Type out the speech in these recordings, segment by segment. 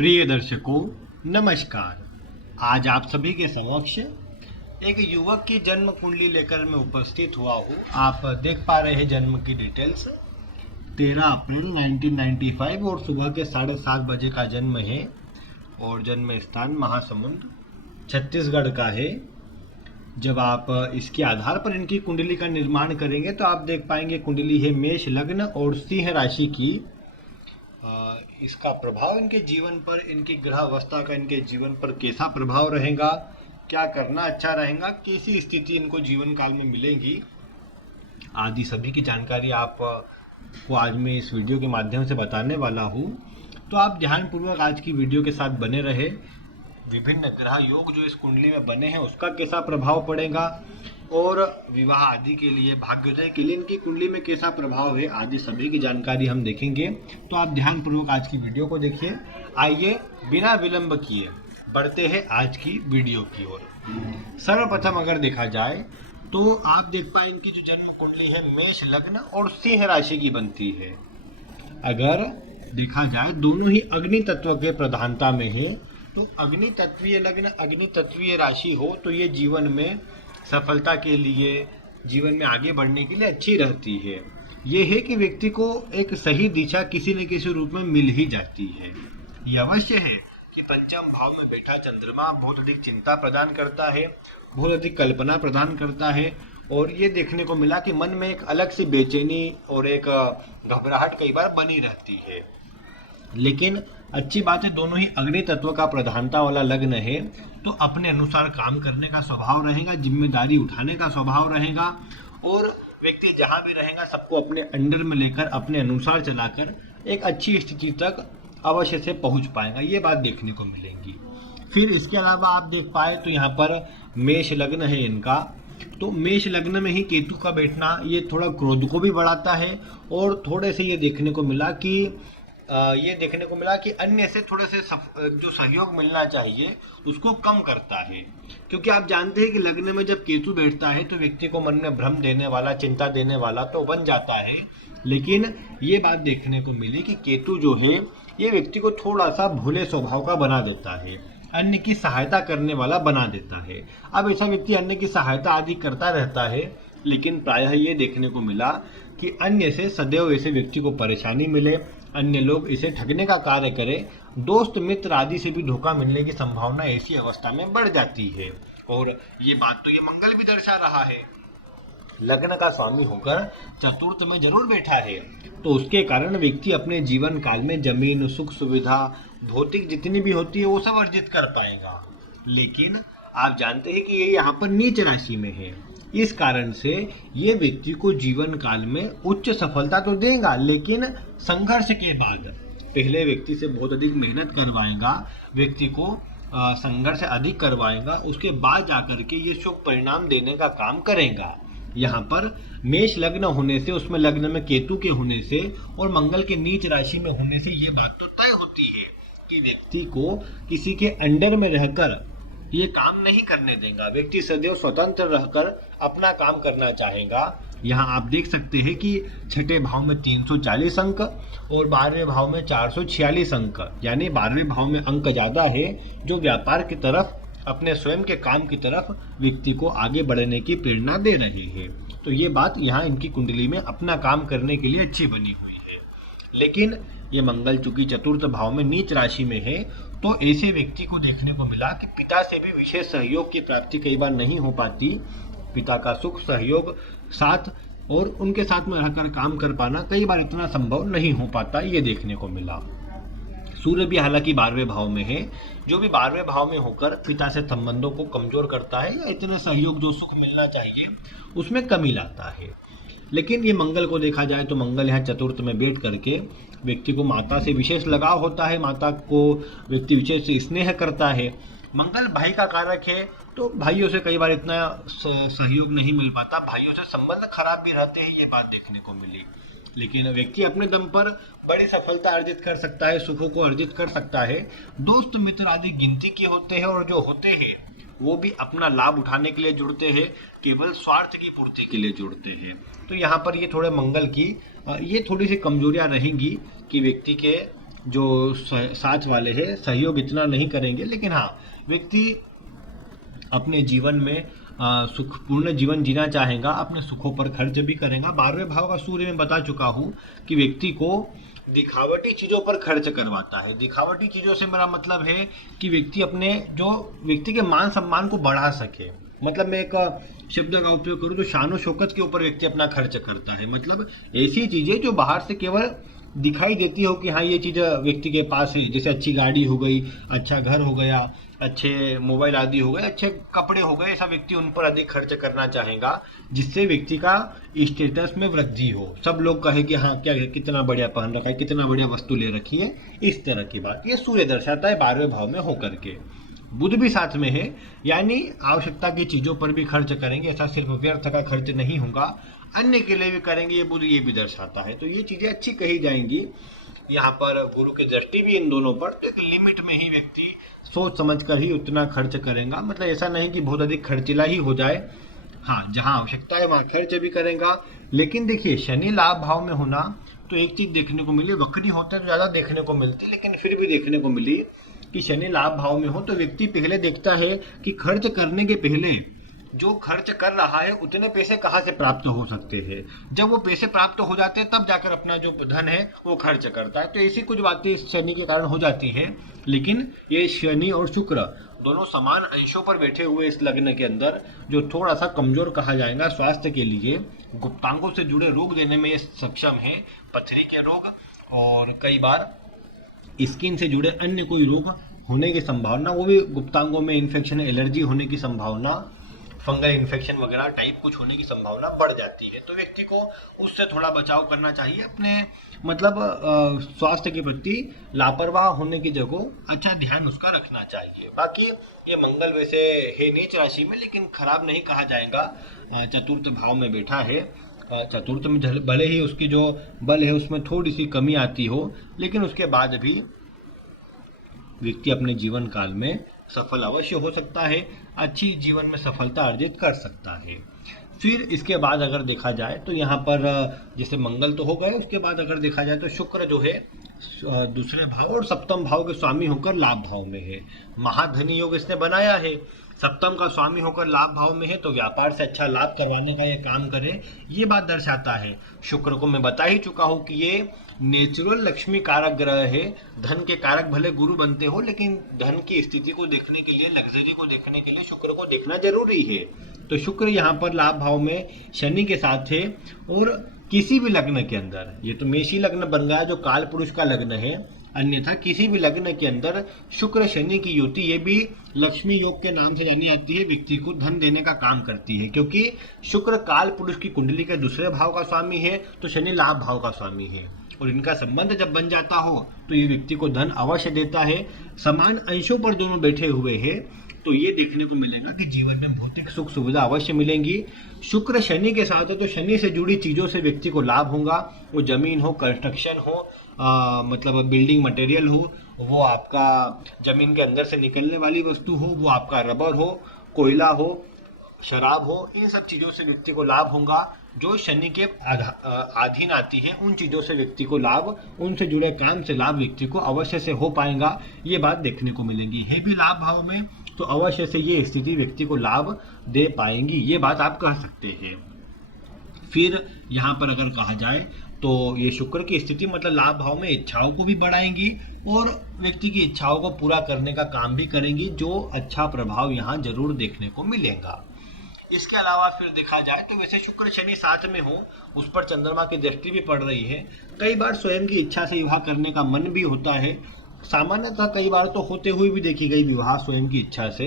प्रिय दर्शकों नमस्कार। आज आप सभी के समक्ष एक युवक की जन्म कुंडली लेकर मैं उपस्थित हुआ हूँ। आप देख पा रहे हैं जन्म की डिटेल्स 13 अप्रैल 1995 और सुबह के 7:30 बजे का जन्म है और जन्म स्थान महासमुंद छत्तीसगढ़ का है। जब आप इसके आधार पर इनकी कुंडली का निर्माण करेंगे तो आप देख पाएंगे कुंडली है मेष लग्न और सिंह राशि की। इसका प्रभाव इनके जीवन पर, इनकी ग्रह अवस्था का इनके जीवन पर कैसा प्रभाव रहेगा, क्या करना अच्छा रहेगा, कैसी स्थिति इनको जीवन काल में मिलेगी, आदि सभी की जानकारी आपको आज मैं इस वीडियो के माध्यम से बताने वाला हूँ। तो आप ध्यानपूर्वक आज की वीडियो के साथ बने रहे। विभिन्न ग्रह योग जो इस कुंडली में बने हैं उसका कैसा प्रभाव पड़ेगा और विवाह आदि के लिए, भाग्योदय के लिए इनकी कुंडली में कैसा प्रभाव है, आदि सभी की जानकारी हम देखेंगे। तो आप ध्यानपूर्वक आज की वीडियो को देखिए। आइए बिना विलंब किए बढ़ते हैं आज की वीडियो की ओर। सर्वप्रथम अगर देखा जाए तो आप देख पाए इनकी जो जन्म कुंडली है मेष लग्न और सिंह राशि की बनती है। अगर देखा जाए दोनों ही अग्नि तत्व के प्रधानता में है, तो अग्नि तत्वीय लग्न, अग्नि तत्वीय राशि हो तो ये जीवन में सफलता के लिए, जीवन में आगे बढ़ने के लिए अच्छी रहती है। ये है कि व्यक्ति को एक सही दिशा किसी न किसी रूप में मिल ही जाती है। ये अवश्य है कि पंचम भाव में बैठा चंद्रमा बहुत अधिक चिंता प्रदान करता है, बहुत अधिक कल्पना प्रदान करता है और ये देखने को मिला कि मन में एक अलग सी बेचैनी और एक घबराहट कई बार बनी रहती है। लेकिन अच्छी बात है दोनों ही अग्नि तत्व का प्रधानता वाला लग्न है, तो अपने अनुसार काम करने का स्वभाव रहेगा, जिम्मेदारी उठाने का स्वभाव रहेगा और व्यक्ति जहां भी रहेगा सबको अपने अंडर में लेकर, अपने अनुसार चलाकर एक अच्छी स्थिति तक अवश्य से पहुंच पाएगा। ये बात देखने को मिलेगी। फिर इसके अलावा आप देख पाए तो यहाँ पर मेष लग्न है इनका, तो मेष लग्न में ही केतु का बैठना ये थोड़ा क्रोध को भी बढ़ाता है और थोड़े से ये देखने को मिला कि अन्य से थोड़े से जो सहयोग मिलना चाहिए उसको कम करता है। क्योंकि आप जानते हैं कि लग्न में जब केतु बैठता है तो व्यक्ति को मन में भ्रम देने वाला, चिंता देने वाला तो बन जाता है। लेकिन ये बात देखने को मिली कि केतु जो है ये व्यक्ति को थोड़ा सा भोले स्वभाव का बना देता है, अन्य की सहायता करने वाला बना देता है। अब ऐसा व्यक्ति अन्य की सहायता आदि करता रहता है, लेकिन प्रायः ये देखने को मिला कि अन्य से सदैव ऐसे व्यक्ति को परेशानी मिले, अन्य लोग इसे ठगने का कार्य करें, दोस्त मित्र आदि से भी धोखा मिलने की संभावना ऐसी अवस्था में बढ़ जाती है। और ये बात तो ये मंगल भी दर्शा रहा है, लग्न का स्वामी होकर चतुर्थ में जरूर बैठा है, तो उसके कारण व्यक्ति अपने जीवन काल में जमीन, सुख सुविधा, भौतिक जितनी भी होती है वो सब अर्जित कर पाएगा। लेकिन आप जानते हैं कि ये यहाँ पर नीच राशि में है, इस कारण से ये व्यक्ति को जीवन काल में उच्च सफलता तो देगा, लेकिन संघर्ष के बाद पहले व्यक्ति से बहुत अधिक मेहनत करवाएगा, व्यक्ति को संघर्ष अधिक करवाएगा, उसके बाद जाकर के ये शुभ परिणाम देने का काम करेगा। यहाँ पर मेष लग्न होने से, उसमें लग्न में केतु के होने से और मंगल के नीच राशि में होने से ये बात तो तय होती है कि व्यक्ति को किसी के अंडर में रहकर ये काम नहीं करने देगा। व्यक्ति सदैव स्वतंत्र रहकर अपना काम करना चाहेगा। यहाँ आप देख सकते हैं कि छठे भाव में 340 अंक और 12वें भाव में 446 अंक, यानी 12वें भाव में अंक ज़्यादा है जो व्यापार की तरफ, अपने स्वयं के काम की तरफ व्यक्ति को आगे बढ़ने की प्रेरणा दे रही है। तो ये बात यहाँ इनकी कुंडली में अपना काम करने के लिए अच्छी बनी हुई है। लेकिन ये मंगल चूंकि चतुर्थ भाव में नीच राशि में है, तो ऐसे व्यक्ति को देखने को मिला कि पिता से भी विशेष सहयोग की प्राप्ति कई बार नहीं हो पाती। पिता का सुख, सहयोग, साथ और उनके साथ में रहकर काम कर पाना कई बार इतना संभव नहीं हो पाता, ये देखने को मिला। सूर्य भी हालांकि 12वें भाव में है, जो भी 12वें भाव में होकर पिता से संबंधों को कमजोर करता है या इतने सहयोग जो सुख मिलना चाहिए उसमें कमी लाता है। लेकिन ये मंगल को देखा जाए तो मंगल यहाँ चतुर्थ में बैठ करके व्यक्ति को माता से विशेष लगाव होता है, माता को व्यक्ति विशेष स्नेह करता है। मंगल भाई का कारक है, तो भाइयों से कई बार इतना सहयोग नहीं मिल पाता, भाइयों से संबंध खराब भी रहते हैं, ये बात देखने को मिली। लेकिन व्यक्ति अपने दम पर बड़ी सफलता अर्जित कर सकता है, सुखों को अर्जित कर सकता है। दोस्त मित्र आदि गिनती के होते हैं और जो होते हैं वो भी अपना लाभ उठाने के लिए जुड़ते हैं, केवल स्वार्थ की पूर्ति के लिए जुड़ते हैं। तो यहाँ पर ये थोड़े मंगल की ये थोड़ी सी कमजोरियां रहेंगी कि व्यक्ति के जो साथ वाले हैं सहयोग इतना नहीं करेंगे, लेकिन हाँ व्यक्ति अपने जीवन में सुखपूर्ण जीवन जीना चाहेगा, अपने सुखों पर खर्च भी करेगा। 12वें भाव का सूर्य में बता चुका हूँ कि व्यक्ति को दिखावटी चीजों पर खर्च करवाता है। दिखावटी चीजों से मेरा मतलब है कि व्यक्ति अपने जो व्यक्ति के मान सम्मान को बढ़ा सके, मतलब मैं एक शब्द का उपयोग करूँ तो शान शौकत के ऊपर व्यक्ति अपना खर्च करता है। मतलब ऐसी चीजें जो बाहर से केवल दिखाई देती हो कि हाँ ये चीज व्यक्ति के पास है, जैसे अच्छी गाड़ी हो गई, अच्छा घर हो गया, अच्छे मोबाइल आदि हो गए, अच्छे कपड़े हो गए, ऐसा व्यक्ति उन पर अधिक खर्च करना चाहेगा जिससे व्यक्ति का स्टेटस में वृद्धि हो, सब लोग कहे कि हाँ क्या कितना बढ़िया पहन रखा है, कितना बढ़िया वस्तु ले रखी है, इस तरह की बात ये सूर्य दर्शाता है 12वें भाव में होकर के। बुध भी साथ में है, यानी आवश्यकता की चीजों पर भी खर्च करेंगे, ऐसा सिर्फ व्यर्थ का खर्च नहीं होगा, अन्य के लिए भी करेंगे, ये बुध ये भी दर्शाता है। तो ये चीजें अच्छी कही जाएंगी। यहाँ पर गुरु की दृष्टि भी इन दोनों पर, तो एक लिमिट में ही व्यक्ति सोच समझ कर ही उतना खर्च करेगा, मतलब ऐसा नहीं कि बहुत अधिक खर्चीला ही हो जाए। हाँ जहाँ आवश्यकता है वहाँ खर्च भी करेगा। लेकिन देखिए शनि लाभ भाव में होना तो एक चीज देखने को मिली, वक्री होते तो ज्यादा देखने को मिलती, लेकिन फिर भी देखने को मिली कि शनि लाभ भाव में हो तो व्यक्ति पहले देखता है कि खर्च करने के पहले जो खर्च कर रहा है उतने पैसे कहाँ से प्राप्त हो सकते हैं। जब वो पैसे प्राप्त हो जाते हैं तब जाकर अपना जो धन है वो खर्च करता है। तो ऐसी कुछ बातें शनि के कारण हो जाती है। लेकिन ये शनि और शुक्र दोनों समान अंशों पर बैठे हुए इस लग्न के अंदर, जो थोड़ा सा कमजोर कहा जाएगा स्वास्थ्य के लिए, गुप्तांगों से जुड़े रोग देने में ये सक्षम है, पथरी के रोग और कई बार स्किन से जुड़े अन्य कोई रोग होने की संभावना, वो भी गुप्तांगों में इन्फेक्शन, एलर्जी होने की संभावना, फंगल इन्फेक्शन वगैरह टाइप कुछ होने की संभावना बढ़ जाती है। तो व्यक्ति को उससे थोड़ा बचाव करना चाहिए, अपने मतलब स्वास्थ्य के प्रति लापरवाह होने की जगह अच्छा ध्यान उसका रखना चाहिए। बाकी ये मंगल वैसे है नीच राशि में, लेकिन खराब नहीं कहा जाएगा, चतुर्थ भाव में बैठा है। चतुर्थ में भले ही उसकी जो बल है उसमें थोड़ी सी कमी आती हो, लेकिन उसके बाद भी व्यक्ति अपने जीवन काल में सफल अवश्य हो सकता है, अच्छी जीवन में सफलता अर्जित कर सकता है। फिर इसके बाद अगर देखा जाए तो यहाँ पर जैसे मंगल तो हो गए, उसके बाद अगर देखा जाए तो शुक्र जो है दूसरे भाव और सप्तम भाव के स्वामी होकर लाभ भाव में है। महाधनी योग इसने बनाया है, सप्तम का स्वामी होकर लाभ भाव में है, तो व्यापार से अच्छा लाभ करवाने का ये काम करे, ये बात दर्शाता है। शुक्र को मैं बता ही चुका हूँ कि ये नेचुरल लक्ष्मी कारक ग्रह है। धन के कारक भले गुरु बनते हो, लेकिन धन की स्थिति को देखने के लिए, लग्जरी को देखने के लिए शुक्र को देखना जरूरी है। तो शुक्र यहाँ पर लाभ भाव में शनि के साथ है। और किसी भी लग्न के अंदर, ये तो मेषी लग्न बन गया जो काल पुरुष का लग्न है, अन्यथा किसी भी लग्न के अंदर शुक्र शनि की युति, ये भी लक्ष्मी योग के नाम से जानी जाती है, व्यक्ति को धन देने का काम करती है, क्योंकि शुक्र काल पुरुष की कुंडली के दूसरे भाव का स्वामी है, तो शनि लाभ भाव का स्वामी है, और इनका संबंध जब बन जाता हो तो ये व्यक्ति को धन अवश्य देता है। समान अंशों पर दोनों बैठे हुए हैं, तो ये देखने को मिलेगा कि जीवन में भौतिक सुख सुविधा अवश्य मिलेंगी। शुक्र शनि के साथ है तो शनि से जुड़ी चीजों से व्यक्ति को लाभ होगा, वो जमीन हो, कंस्ट्रक्शन हो, मतलब बिल्डिंग मटेरियल हो, वो आपका जमीन के अंदर से निकलने वाली वस्तु हो, वो आपका रबर हो, कोयला हो, शराब हो, इन सब चीजों से व्यक्ति को लाभ होगा। जो शनि के अधीन आती है उन चीजों से व्यक्ति को लाभ, उनसे जुड़े काम से लाभ व्यक्ति को अवश्य से हो पाएगा, ये बात देखने को मिलेगी। है भी लाभ भाव में तो अवश्य से ये स्थिति व्यक्ति को लाभ दे पाएंगी, ये बात आप कह सकते हैं। फिर यहाँ पर अगर कहा जाए तो ये शुक्र की स्थिति मतलब लाभ भाव में इच्छाओं को भी बढ़ाएंगी और व्यक्ति की इच्छाओं को पूरा करने का काम भी करेंगी, जो अच्छा प्रभाव यहाँ जरूर देखने को मिलेगा। इसके अलावा फिर देखा जाए तो वैसे शुक्र शनि साथ में हो, उस पर चंद्रमा की दृष्टि भी पड़ रही है। कई बार स्वयं की इच्छा से विवाह करने का मन भी होता है, सामान्यतः कई बार तो होते हुए भी देखी गई विवाह स्वयं की इच्छा से,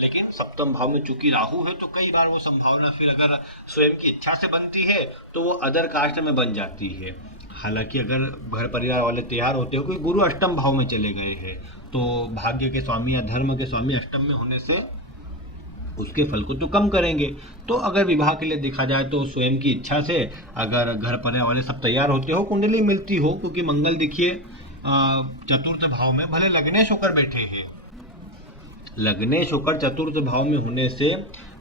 लेकिन सप्तम भाव में चूंकि राहु है तो कई बार वो संभावना फिर अगर स्वयं की इच्छा से बनती है तो वो अदर कास्ट में बन जाती है। हालांकि अगर घर परिवार वाले तैयार होते हो, कोई गुरु अष्टम भाव में चले गए हैं तो भाग्य के स्वामी या धर्म के स्वामी अष्टम में होने से उसके फल को तो कम करेंगे। तो अगर विवाह के लिए देखा जाए तो स्वयं की इच्छा से अगर घर परिवार वाले सब तैयार होते हो, कुंडली मिलती हो, क्योंकि मंगल देखिए चतुर्थ भाव में भले लग्नेश होकर बैठे हैं, लग्नेश होकर चतुर्थ भाव में होने से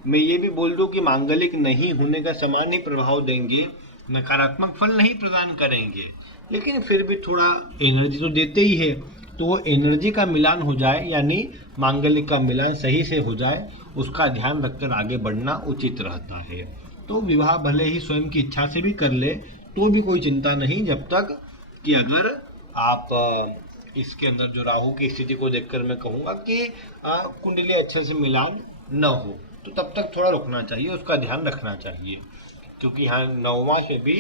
मैं ये भी बोल दूं कि मांगलिक नहीं होने का समान ही प्रभाव देंगे। नकारात्मक फल नहीं प्रदान करेंगे, लेकिन फिर भी थोड़ा एनर्जी तो देते ही है। तो वो एनर्जी का मिलान हो जाए, यानी मांगलिक का मिलान सही से हो जाए, उसका ध्यान रखकर आगे बढ़ना उचित रहता है। तो विवाह भले ही स्वयं की इच्छा से भी कर ले तो भी कोई चिंता नहीं, जब तक कि अगर आप इसके अंदर जो राहु की स्थिति को देखकर मैं कहूँगा कि कुंडली अच्छे से मिलान न हो, तो तब तक थोड़ा रुकना चाहिए, उसका ध्यान रखना चाहिए। क्योंकि यहाँ नवमा से भी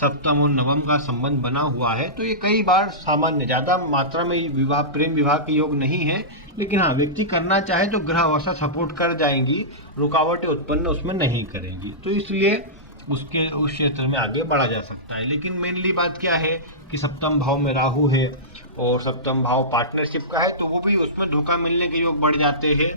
सप्तम और नवम का संबंध बना हुआ है, तो ये कई बार सामान्य ज़्यादा मात्रा में विवाह प्रेम विवाह के योग नहीं है, लेकिन हाँ व्यक्ति करना चाहे तो ग्रह अवस्था सपोर्ट कर जाएंगी, रुकावटें उत्पन्न उसमें नहीं करेंगी, तो इसलिए उसके उस क्षेत्र में आगे बढ़ा जा सकता है। लेकिन मेनली बात क्या है कि सप्तम भाव में राहु है और सप्तम भाव पार्टनरशिप का है, तो वो भी उसमें धोखा मिलने के योग बढ़ जाते हैं।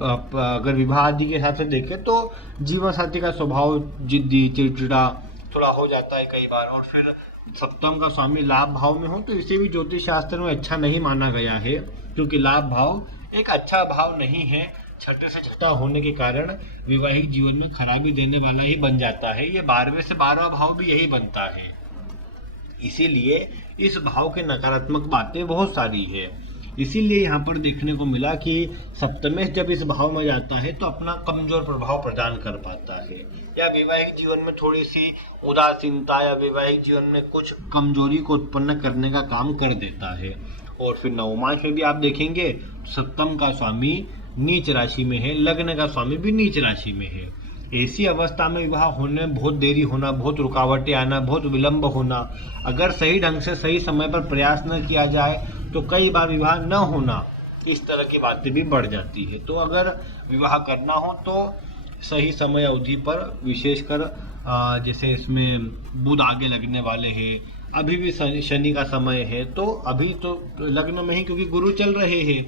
अगर विवाह आदि के हिसाब से देखें तो जीवन साथी का स्वभाव जिद्दी चिड़चिड़ा थोड़ा हो जाता है कई बार, और फिर सप्तम का स्वामी लाभ भाव में हो तो इसे भी ज्योतिष शास्त्र में अच्छा नहीं माना गया है, क्योंकि लाभ भाव एक अच्छा भाव नहीं है। छठे से छठा होने के कारण वैवाहिक जीवन में खराबी देने वाला ही बन जाता है। ये 12वें से 12वां भाव भी यही बनता है, इसीलिए इस भाव के नकारात्मक बातें बहुत सारी है। इसीलिए यहाँ पर देखने को मिला कि सप्तमेश जब इस भाव में जाता है तो अपना कमजोर प्रभाव प्रदान कर पाता है, या वैवाहिक जीवन में थोड़ी सी उदासीनता या वैवाहिक जीवन में कुछ कमजोरी को उत्पन्न करने का काम कर देता है। और फिर नवमांश में भी आप देखेंगे सप्तम का स्वामी नीच राशि में है, लग्न का स्वामी भी नीच राशि में है। ऐसी अवस्था में विवाह होने में बहुत देरी होना, बहुत रुकावटें आना, बहुत विलंब होना, अगर सही ढंग से सही समय पर प्रयास न किया जाए तो कई बार विवाह न होना, इस तरह की बातें भी बढ़ जाती है। तो अगर विवाह करना हो तो सही समय अवधि पर, विशेषकर जैसे इसमें बुध आगे लगने वाले हैं, अभी भी शनि का समय है, तो अभी तो लग्न में ही क्योंकि गुरु चल रहे हैं,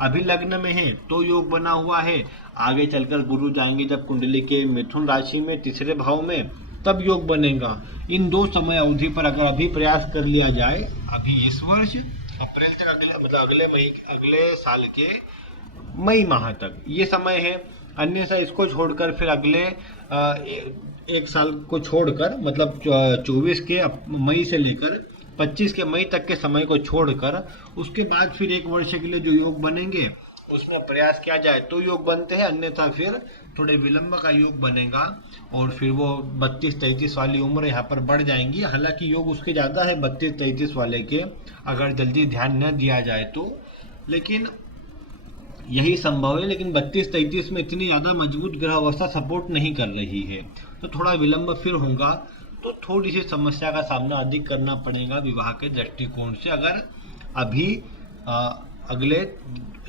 अभी लग्न में है तो योग बना हुआ है, आगे चलकर गुरु जाएंगे जब कुंडली के मिथुन राशि में तीसरे भाव में, तब योग बनेगा। इन दो समय अवधि पर अगर अभी प्रयास कर लिया जाए, अभी इस वर्ष अप्रैल तक, अगले साल के मई माह तक ये समय है। अन्यथा इसको छोड़कर फिर अगले एक साल को छोड़कर, मतलब 24 के मई से लेकर 25 के मई तक के समय को छोड़कर, उसके बाद फिर एक वर्ष के लिए जो योग बनेंगे उसमें प्रयास किया जाए तो योग बनते हैं, अन्यथा फिर थोड़े विलंब का योग बनेगा और फिर वो 32-33 वाली उम्र यहाँ पर बढ़ जाएंगी। हालांकि योग उसके ज़्यादा है 32-33 वाले के, अगर जल्दी ध्यान न दिया जाए तो, लेकिन यही संभव है। लेकिन 32-33 में इतनी ज़्यादा मजबूत ग्रह अवस्था सपोर्ट नहीं कर रही है, तो थोड़ा विलंब फिर होगा, तो थोड़ी सी समस्या का सामना अधिक करना पड़ेगा विवाह के दृष्टिकोण से। अगर अभी अगले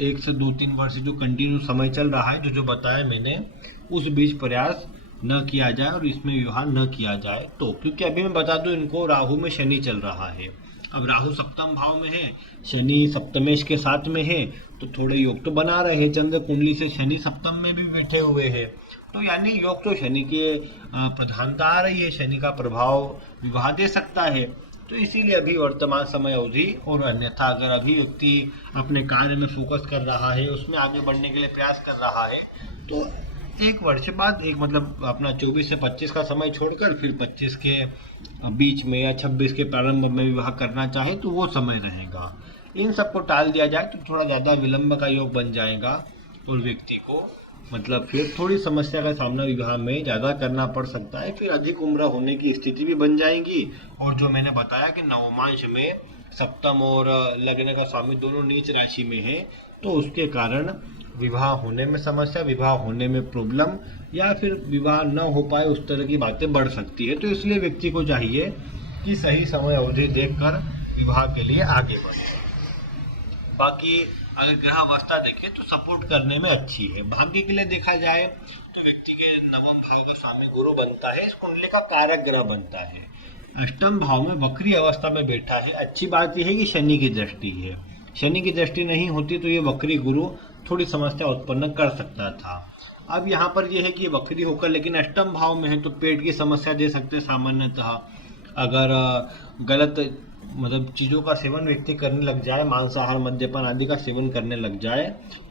1 से 2-3 वर्ष जो कंटिन्यू समय चल रहा है, जो बताया मैंने, उस बीच प्रयास न किया जाए और इसमें विवाह न किया जाए तो, क्योंकि अभी मैं बता दूं इनको राहु में शनि चल रहा है। अब राहु सप्तम भाव में है, शनि सप्तमेश के साथ में है, तो थोड़े योग तो बना रहे हैं। चंद्र कुंडली से शनि सप्तम में भी बैठे हुए हैं, तो यानी योग तो शनि के प्रधानता आ रही है, शनि का प्रभाव विवाह दे सकता है। तो इसीलिए अभी वर्तमान समय अवधि, और अन्यथा अगर अभी व्यक्ति अपने कार्य में फोकस कर रहा है, उसमें आगे बढ़ने के लिए प्रयास कर रहा है, तो एक वर्ष बाद, एक मतलब अपना 24 से 25 का समय छोड़कर फिर 25 के बीच में या 26 के प्रारंभ में विवाह करना चाहे तो वो समय रहेगा। इन सबको टाल दिया जाए तो थोड़ा ज़्यादा विलंब का योग बन जाएगा और व्यक्ति को मतलब फिर थोड़ी समस्या का सामना विवाह में ज़्यादा करना पड़ सकता है, फिर अधिक उम्र होने की स्थिति भी बन जाएगी। और जो मैंने बताया कि नवमांश में सप्तम और लग्न का स्वामी दोनों नीच राशि में है, तो उसके कारण विवाह होने में समस्या, विवाह होने में प्रॉब्लम, या फिर विवाह न हो पाए, उस तरह की बातें बढ़ सकती है। तो इसलिए व्यक्ति को चाहिए कि सही समय अवधि देखकर विवाह के लिए आगे बढ़े। बाकी अगर ग्रह अवस्था देखें तो सपोर्ट करने में अच्छी है। भाग्य के लिए देखा जाए तो व्यक्ति के नवम भाव का स्वामी गुरु बनता है, इस कुंडली का कारक ग्रह बनता है। अष्टम भाव में वक्री अवस्था में बैठा है। अच्छी बात यह है कि शनि की दृष्टि है, शनि की दृष्टि नहीं होती तो ये वक्री गुरु थोड़ी समस्या उत्पन्न कर सकता था। अब यहाँ पर यह है कि वक्री होकर लेकिन अष्टम भाव में है तो पेट की समस्या दे सकते हैं सामान्यतः। अगर गलत मतलब चीज़ों का सेवन व्यक्ति करने लग जाए, मांसाहार मद्यपान आदि का सेवन करने लग जाए,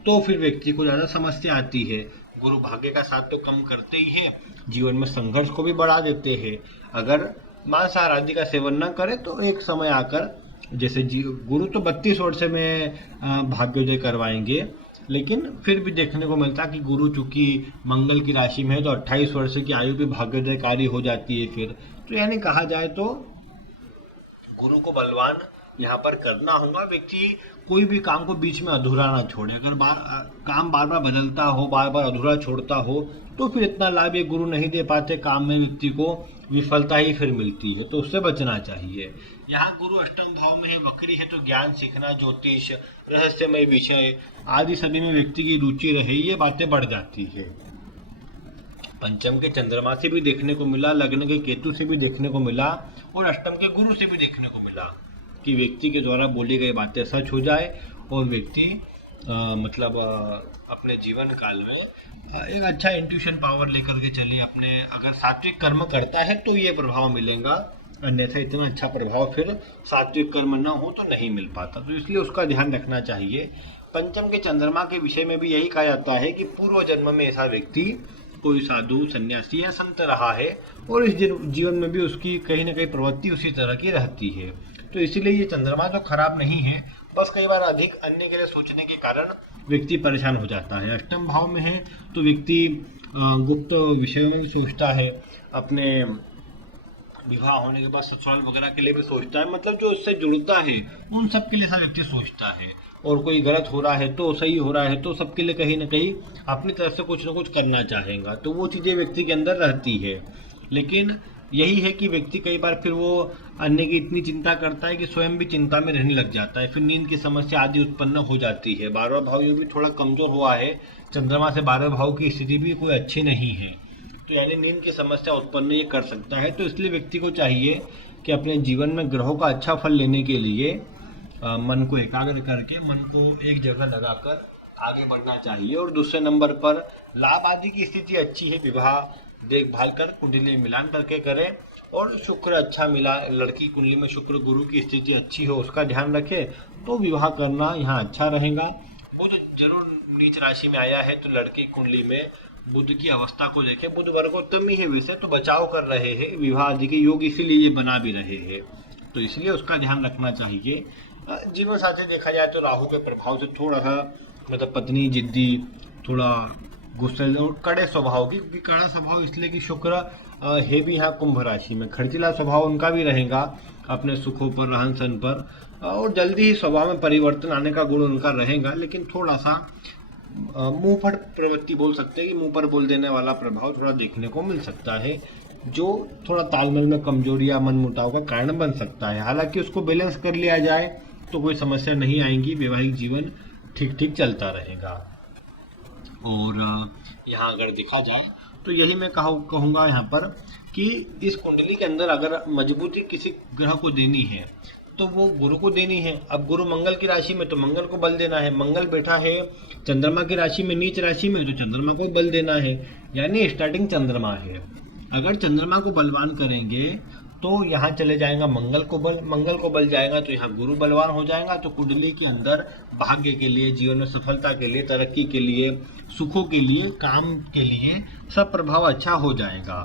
तो फिर व्यक्ति को ज़्यादा समस्या आती है। गुरु भाग्य का साथ तो कम करते ही है, जीवन में संघर्ष को भी बढ़ा देते हैं। अगर मांसाहार आदि का सेवन न करे तो एक समय आकर, जैसे गुरु तो 32 वर्ष में भाग्योदय करवाएंगे, लेकिन फिर भी देखने को मिलता है कि गुरु चूंकि मंगल की राशि में है तो 28 वर्ष की आयु भी भाग्योदयकारी हो जाती है फिर। तो यानी कहा जाए तो गुरु को बलवान यहाँ पर करना होगा। व्यक्ति कोई भी काम को बीच में अधूरा ना छोड़े। अगर काम बार बार बदलता हो, बार बार अधूरा छोड़ता हो, तो फिर इतना लाभ ये गुरु नहीं दे पाते, काम में व्यक्ति को विफलता ही फिर मिलती है, तो उससे बचना चाहिए। यहाँ गुरु अष्टम भाव में है, वक्री है, तो ज्ञान सीखना, ज्योतिष, रहस्यमय विषय आदि सभी में व्यक्ति की रुचि रहे, ये बातें बढ़ जाती है। पंचम के चंद्रमा से भी देखने को मिला, लग्न के केतु से भी देखने को मिला, और अष्टम के गुरु से भी देखने को मिला कि व्यक्ति के द्वारा बोली गई बातें सच हो जाए और व्यक्ति अपने जीवन काल में एक अच्छा इंट्यूशन पावर लेकर के चलिए। अपने अगर सात्विक कर्म करता है तो ये प्रभाव मिलेगा, अन्यथा इतना अच्छा प्रभाव फिर सात्विक कर्म ना हो तो नहीं मिल पाता, तो इसलिए उसका ध्यान रखना चाहिए। पंचम के चंद्रमा के विषय में भी यही कहा जाता है कि पूर्व जन्म में ऐसा व्यक्ति कोई साधु, सन्यासी या संत रहा है और इस जीवन में भी उसकी कहीं ना कहीं प्रवृत्ति उसी तरह की रहती है। तो इसीलिए ये चंद्रमा तो खराब नहीं है, बस कई बार अधिक अन्य के लिए सोचने के कारण व्यक्ति परेशान हो जाता है। अष्टम भाव में है तो व्यक्ति गुप्त विषयों में भी सोचता है, अपने विवाह होने के बाद ससुराल वगैरह के लिए भी सोचता है, मतलब जो उससे जुड़ता है उन सब के लिए ऐसा व्यक्ति सोचता है। और कोई गलत हो रहा है तो सही हो रहा है तो सबके लिए कहीं ना कहीं अपनी तरफ से कुछ ना कुछ करना चाहेगा, तो वो चीज़ें व्यक्ति के अंदर रहती है। लेकिन यही है कि व्यक्ति कई बार फिर वो अन्य की इतनी चिंता करता है कि स्वयं भी चिंता में रहने लग जाता है, फिर नींद की समस्या आदि उत्पन्न हो जाती है। 12वां भाव ये भी थोड़ा कमजोर हुआ है, चंद्रमा से 12वें भाव की स्थिति भी कोई अच्छी नहीं है, तो यानी नींद की समस्या उत्पन्न ये कर सकता है। तो इसलिए व्यक्ति को चाहिए कि अपने जीवन में ग्रहों का अच्छा फल लेने के लिए मन को एकाग्र करके मन को एक जगह लगाकर आगे बढ़ना चाहिए। और दूसरे नंबर पर लाभ आदि की स्थिति अच्छी है, विवाह देखभाल कर कुंडली मिलान करके करें, और शुक्र अच्छा मिला, लड़की कुंडली में शुक्र गुरु की स्थिति अच्छी हो उसका ध्यान रखें तो विवाह करना यहाँ अच्छा रहेगा। बुध जरूर नीच राशि में आया है तो लड़की कुंडली में बुध की अवस्था को देखें, बुध वर्गोत्तम ही है वैसे तो बचाव कर रहे हैं, विवाह आदि के योग इसीलिए ये बना भी रहे हैं, तो इसलिए उसका ध्यान रखना चाहिए। जीवन साथी देखा जाए तो राहु के प्रभाव से थोड़ा सा पत्नी जिद्दी, थोड़ा गुस्से और कड़े स्वभाव की, क्योंकि कड़ा स्वभाव इसलिए कि शुक्र है भी यहाँ कुंभ राशि में, खर्चीला स्वभाव उनका भी रहेगा अपने सुखों पर, रहन सहन पर, और जल्दी ही स्वभाव में परिवर्तन आने का गुण उनका रहेगा। लेकिन थोड़ा सा मुंह पर प्रवृत्ति बोल सकते हैं कि मुंह पर बोल देने वाला प्रभाव थोड़ा देखने को मिल सकता है, जो थोड़ा तालमेल में कमजोरी या मनमुटाव का कारण बन सकता है। हालांकि उसको बैलेंस कर लिया जाए तो कोई समस्या नहीं आएगी, वैवाहिक जीवन ठीक ठीक चलता रहेगा। और यहाँ अगर देखा जाए तो यही मैं कहूँगा यहाँ पर कि इस कुंडली के अंदर अगर मजबूती किसी ग्रह को देनी है तो वो गुरु को देनी है। अब गुरु मंगल की राशि में तो मंगल को बल देना है, मंगल बैठा है चंद्रमा की राशि में, नीच राशि में, तो चंद्रमा को बल देना है, यानी स्टार्टिंग चंद्रमा है। अगर चंद्रमा को बलवान करेंगे तो यहाँ चले जाएगा मंगल को बल जाएगा तो यहाँ गुरु बलवान हो जाएगा, तो कुंडली के अंदर भाग्य के लिए, जीवन में सफलता के लिए, तरक्की के लिए, सुखों के लिए, काम के लिए सब प्रभाव अच्छा हो जाएगा।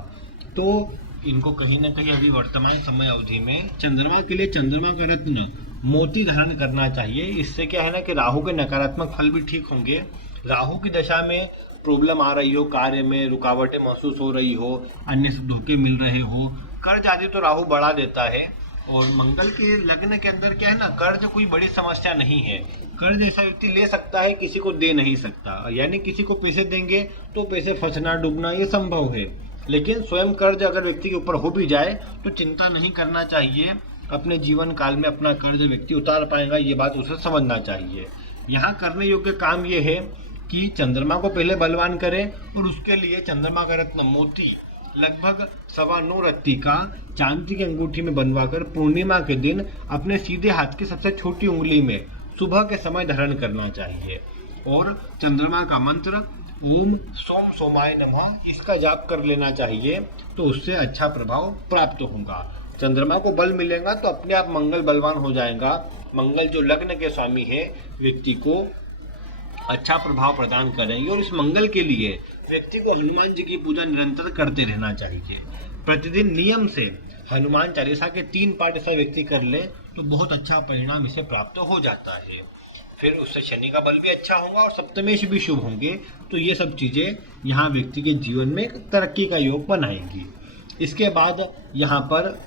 तो इनको कहीं ना कहीं अभी वर्तमान समय अवधि में चंद्रमा के लिए चंद्रमा का रत्न मोती धारण करना चाहिए। इससे क्या है ना कि राहु के नकारात्मक फल भी ठीक होंगे। राहु की दशा में प्रॉब्लम आ रही हो, कार्य में रुकावटें महसूस हो रही हो, अन्य से धोखे मिल रहे हो, कर्ज आदि तो राहु बढ़ा देता है। और मंगल के लग्न के अंदर क्या है ना, कर्ज कोई बड़ी समस्या नहीं है, कर्ज ऐसा व्यक्ति ले सकता है, किसी को दे नहीं सकता, यानी किसी को पैसे देंगे तो पैसे फंसना डूबना ये संभव है। लेकिन स्वयं कर्ज अगर व्यक्ति के ऊपर हो भी जाए तो चिंता नहीं करना चाहिए, अपने जीवन काल में अपना कर्ज व्यक्ति उतार पाएगा, ये बात उसे समझना चाहिए। यहाँ करने योग्य काम ये है कि चंद्रमा को पहले बलवान करें और उसके लिए चंद्रमा का रत्न मोती लगभग 9.25 रत्ती का चांदी की अंगूठी में बनवाकर पूर्णिमा के दिन अपने सीधे हाथ की सबसे छोटी उंगली में सुबह के समय धारण करना चाहिए। और चंद्रमा का मंत्र ओम सोम सोमाय नमः इसका जाप कर लेना चाहिए, तो उससे अच्छा प्रभाव प्राप्त होगा। चंद्रमा को बल मिलेगा तो अपने आप मंगल बलवान हो जाएगा। मंगल जो लग्न के स्वामी है व्यक्ति को अच्छा प्रभाव प्रदान करेंगे। और इस मंगल के लिए व्यक्ति को हनुमान जी की पूजा निरंतर करते रहना चाहिए। प्रतिदिन नियम से हनुमान चालीसा के 3 पाठ ऐसा व्यक्ति कर ले तो बहुत अच्छा परिणाम इसे प्राप्त हो जाता है। फिर उससे शनि का बल भी अच्छा होगा और सप्तमेश भी शुभ होंगे। तो ये सब चीजें यहाँ व्यक्ति के जीवन में एक तरक्की का योग बनाएंगी। इसके बाद यहाँ पर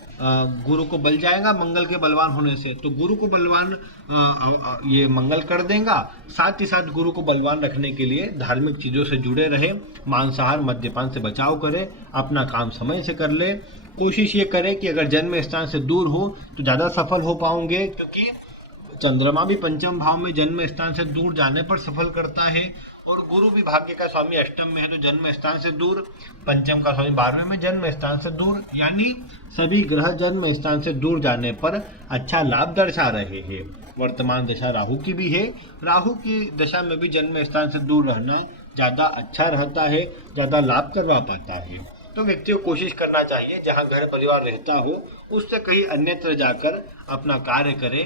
गुरु को बल जाएगा मंगल के बलवान होने से, तो गुरु को बलवान ये मंगल कर देगा। साथ ही साथ गुरु को बलवान रखने के लिए धार्मिक चीजों से जुड़े रहे, मांसाहार मद्यपान से बचाव करे, अपना काम समय से कर ले। कोशिश ये करे कि अगर जन्म स्थान से दूर हो तो ज्यादा सफल हो पाओगे, क्योंकि चंद्रमा भी पंचम भाव में जन्म स्थान से दूर जाने पर सफल करता है और गुरु भी भाग्य का स्वामी अष्टम में है तो जन्म स्थान से दूर, पंचम का स्वामी 12वें में जन्म स्थान से दूर, यानी सभी ग्रह जन्म स्थान से दूर जाने पर अच्छा लाभ दर्शा रहे हैं। वर्तमान दशा राहु की भी है, राहु की दशा में भी जन्म स्थान से दूर रहना ज्यादा अच्छा रहता है, ज्यादा लाभ करवा पाता है। तो व्यक्ति को कोशिश करना चाहिए जहाँ घर परिवार रहता हो उससे कहीं अन्यत्र जाकर अपना कार्य करे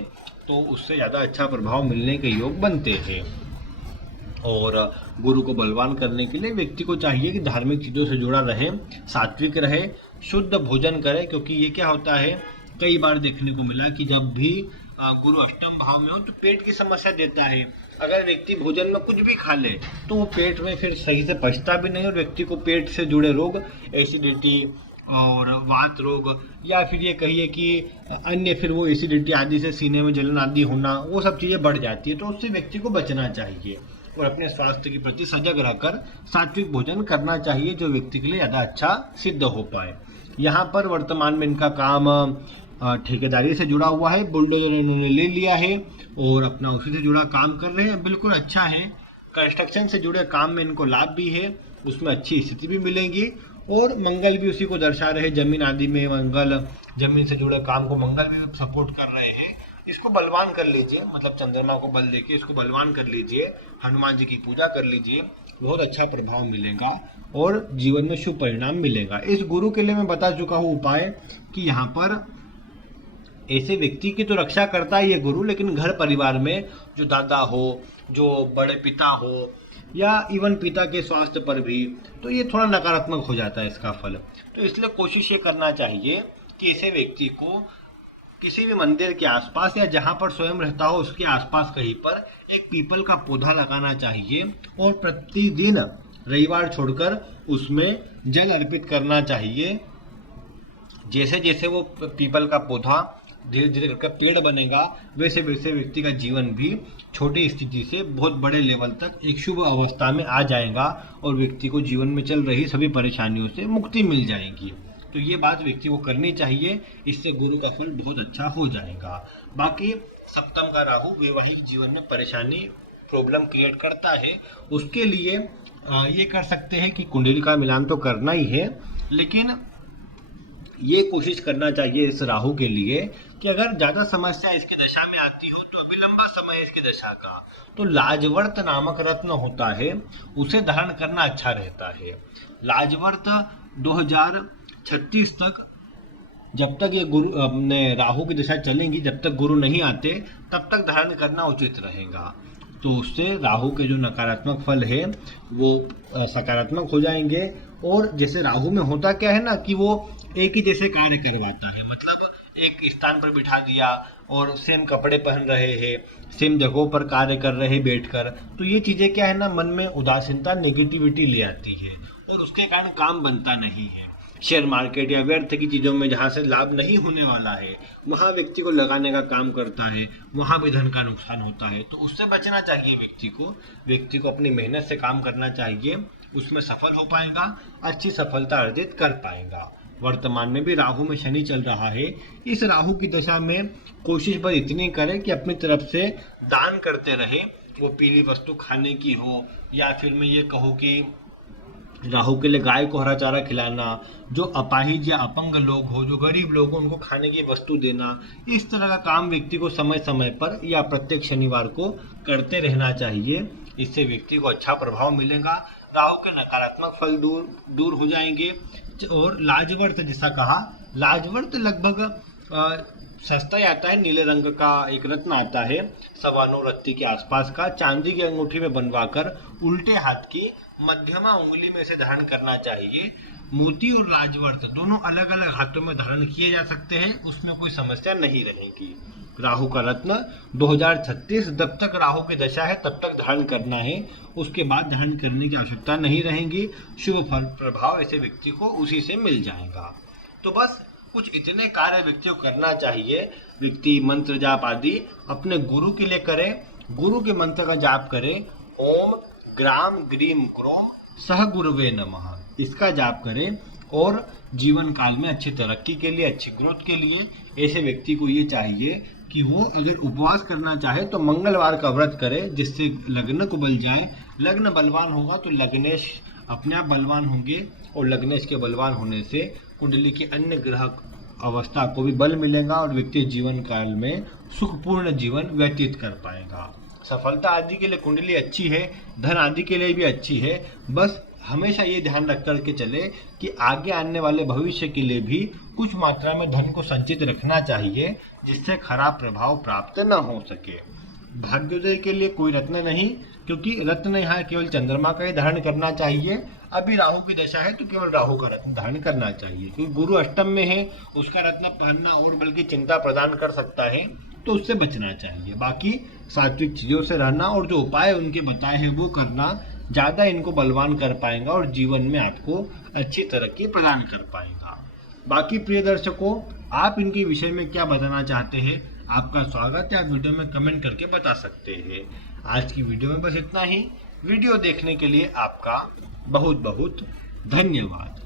तो उससे ज़्यादा अच्छा प्रभाव मिलने के योग बनते हैं। और गुरु को बलवान करने के लिए व्यक्ति को चाहिए कि धार्मिक चीज़ों से जुड़ा रहे, सात्विक रहे, शुद्ध भोजन करे, क्योंकि ये क्या होता है कई बार देखने को मिला कि जब भी गुरु अष्टम भाव में हो तो पेट की समस्या देता है। अगर व्यक्ति भोजन में कुछ भी खा ले तो वो पेट में फिर सही से पचता भी नहीं और व्यक्ति को पेट से जुड़े रोग, एसिडिटी और वात रोग, या फिर ये कहिए कि अन्य फिर वो एसिडिटी आदि से सीने में जलन आदि होना, वो सब चीज़ें बढ़ जाती है। तो उससे व्यक्ति को बचना चाहिए और अपने स्वास्थ्य के प्रति सजग रहकर सात्विक भोजन करना चाहिए, जो व्यक्ति के लिए ज़्यादा अच्छा सिद्ध हो पाए। यहाँ पर वर्तमान में इनका काम ठेकेदारी से जुड़ा हुआ है, बुलडोजर इन्होंने ले लिया है और अपना उसी से जुड़ा काम कर रहे हैं, बिल्कुल अच्छा है। कंस्ट्रक्शन से जुड़े काम में इनको लाभ भी है, उसमें अच्छी स्थिति भी मिलेगी और मंगल भी उसी को दर्शा रहे, जमीन आदि में मंगल, जमीन से जुड़े काम को मंगल भी सपोर्ट कर रहे हैं। इसको बलवान कर लीजिए, मतलब चंद्रमा को बल देके इसको बलवान कर लीजिए, हनुमान जी की पूजा कर लीजिए, बहुत अच्छा प्रभाव मिलेगा और जीवन में शुभ परिणाम मिलेगा। इस गुरु के लिए मैं बता चुका हूँ उपाय कि यहाँ पर ऐसे व्यक्ति की तो रक्षा करता है ये गुरु, लेकिन घर परिवार में जो दादा हो, जो बड़े पिता हो या इवन पिता के स्वास्थ्य पर भी तो ये थोड़ा नकारात्मक हो जाता है इसका फल। तो इसलिए कोशिश ये करना चाहिए कि ऐसे व्यक्ति को किसी भी मंदिर के आसपास या जहाँ पर स्वयं रहता हो उसके आसपास कहीं पर एक पीपल का पौधा लगाना चाहिए और प्रतिदिन रविवार छोड़कर उसमें जल अर्पित करना चाहिए। जैसे जैसे वो पीपल का पौधा धीरे धीरे करके पेड़ बनेगा वैसे वैसे व्यक्ति का जीवन भी छोटी स्थिति से बहुत बड़े लेवल तक एक शुभ अवस्था में आ जाएगा और व्यक्ति को जीवन में चल रही सभी परेशानियों से मुक्ति मिल जाएगी। तो ये बात व्यक्ति को करनी चाहिए, इससे गुरु का फल बहुत अच्छा हो जाएगा। बाकी सप्तम का राहु वैवाहिक जीवन में परेशानी प्रॉब्लम क्रिएट करता है, उसके लिए ये कर सकते हैं कि कुंडली का मिलान तो करना ही है, लेकिन ये कोशिश करना चाहिए इस राहु के लिए कि अगर ज़्यादा समस्या इसकी दशा में आती हो तो अभी लंबा समय है इसकी दशा का, तो लाजवर्त नामक रत्न होता है उसे धारण करना अच्छा रहता है। लाजवर्त 2036 तक, जब तक ये गुरु अपने राहु की दशा चलेंगी, जब तक गुरु नहीं आते तब तक धारण करना उचित रहेगा। तो उससे राहु के जो नकारात्मक फल है वो सकारात्मक हो जाएंगे। और जैसे राहु में होता क्या है ना कि वो एक ही जैसे कार्य करवाता है, मतलब एक स्थान पर बिठा दिया और सेम कपड़े पहन रहे हैं, सेम जगहों पर कार्य कर रहे हैं बैठकर, तो ये चीजें क्या है ना मन में उदासीनता, नेगेटिविटी ले आती है और उसके कारण काम बनता नहीं है। शेयर मार्केट या व्यर्थ की चीजों में जहाँ से लाभ नहीं होने वाला है वहाँ व्यक्ति को लगाने का काम करता है, वहाँ भी धन का नुकसान होता है। तो उससे बचना चाहिए व्यक्ति को अपनी मेहनत से काम करना चाहिए, उसमें सफल हो पाएगा, अच्छी सफलता अर्जित कर पाएगा। वर्तमान में भी राहु में शनि चल रहा है, इस राहु की दशा में कोशिश बस इतनी करें कि अपनी तरफ से दान करते रहे, वो पीली वस्तु खाने की हो या फिर मैं ये कहूँ कि राहु के लिए गाय को हरा चारा खिलाना, जो अपाहिज या अपंग लोग हो, जो गरीब लोग हो, उनको खाने की वस्तु देना, इस तरह का काम व्यक्ति को समय समय पर या प्रत्येक शनिवार को करते रहना चाहिए। इससे व्यक्ति को अच्छा प्रभाव मिलेगा, राहु के नकारात्मक फल दूर हो जाएंगे। और लाजवर्त जैसा कहा, लाजवर्त लगभग सस्ता ही आता है, नीले रंग का एक रत्न आता है 9.25 रत्ती के आसपास का, चांदी की अंगूठी में बनवाकर उल्टे हाथ की मध्यमा उंगली में से धारण करना चाहिए। मोती और राजवर्त दोनों अलग अलग हाथों में धारण किए जा सकते हैं, उसमें कोई समस्या नहीं रहेगी। राहु का रत्न 2036, जब तक राहु की दशा है तब तक धारण करना है, उसके बाद धारण करने की आवश्यकता नहीं रहेगी। शुभ फल प्रभाव ऐसे व्यक्ति को उसी से मिल जाएगा। तो बस कुछ इतने कार्य व्यक्ति को करना चाहिए। व्यक्ति मंत्र जाप आदि अपने गुरु के लिए करे, गुरु के मंत्र का जाप करे। ओम ग्राम ग्रीम क्रोम सह गुरुवे नमः, इसका जाप करें और जीवन काल में अच्छी तरक्की के लिए, अच्छी ग्रोथ के लिए ऐसे व्यक्ति को ये चाहिए कि वो अगर उपवास करना चाहे तो मंगलवार का व्रत करे, जिससे लग्न को बल जाए। लग्न बलवान होगा तो लग्नेश अपने आप बलवान होंगे और लग्नेश के बलवान होने से कुंडली की अन्य ग्रह अवस्था को भी बल मिलेगा और व्यक्ति जीवन काल में सुखपूर्ण जीवन व्यतीत कर पाएगा। सफलता आदि के लिए कुंडली अच्छी है, धन आदि के लिए भी अच्छी है। बस हमेशा ये ध्यान रख कर के चले कि आगे आने वाले भविष्य के लिए भी कुछ मात्रा में धन को संचित रखना चाहिए, जिससे खराब प्रभाव प्राप्त न हो सके। भाग्योदय के लिए कोई रत्न नहीं, क्योंकि रत्न यहाँ केवल चंद्रमा का ही धारण करना चाहिए। अभी राहु की दशा है तो केवल राहु का रत्न धारण करना चाहिए, क्योंकि गुरु अष्टम में है, उसका रत्न पहनना और बल्कि चिंता प्रदान कर सकता है, तो उससे बचना चाहिए। बाकी सात्विक चीजों से रहना और जो उपाय उनके बताए हैं वो करना ज्यादा इनको बलवान कर पाएगा और जीवन में आपको अच्छी तरक्की प्रदान कर पाएगा। बाकी प्रिय दर्शकों, आप इनके विषय में क्या बताना चाहते हैं, आपका स्वागत है, आप वीडियो में कमेंट करके बता सकते हैं। आज की वीडियो में बस इतना ही। वीडियो देखने के लिए आपका बहुत बहुत धन्यवाद।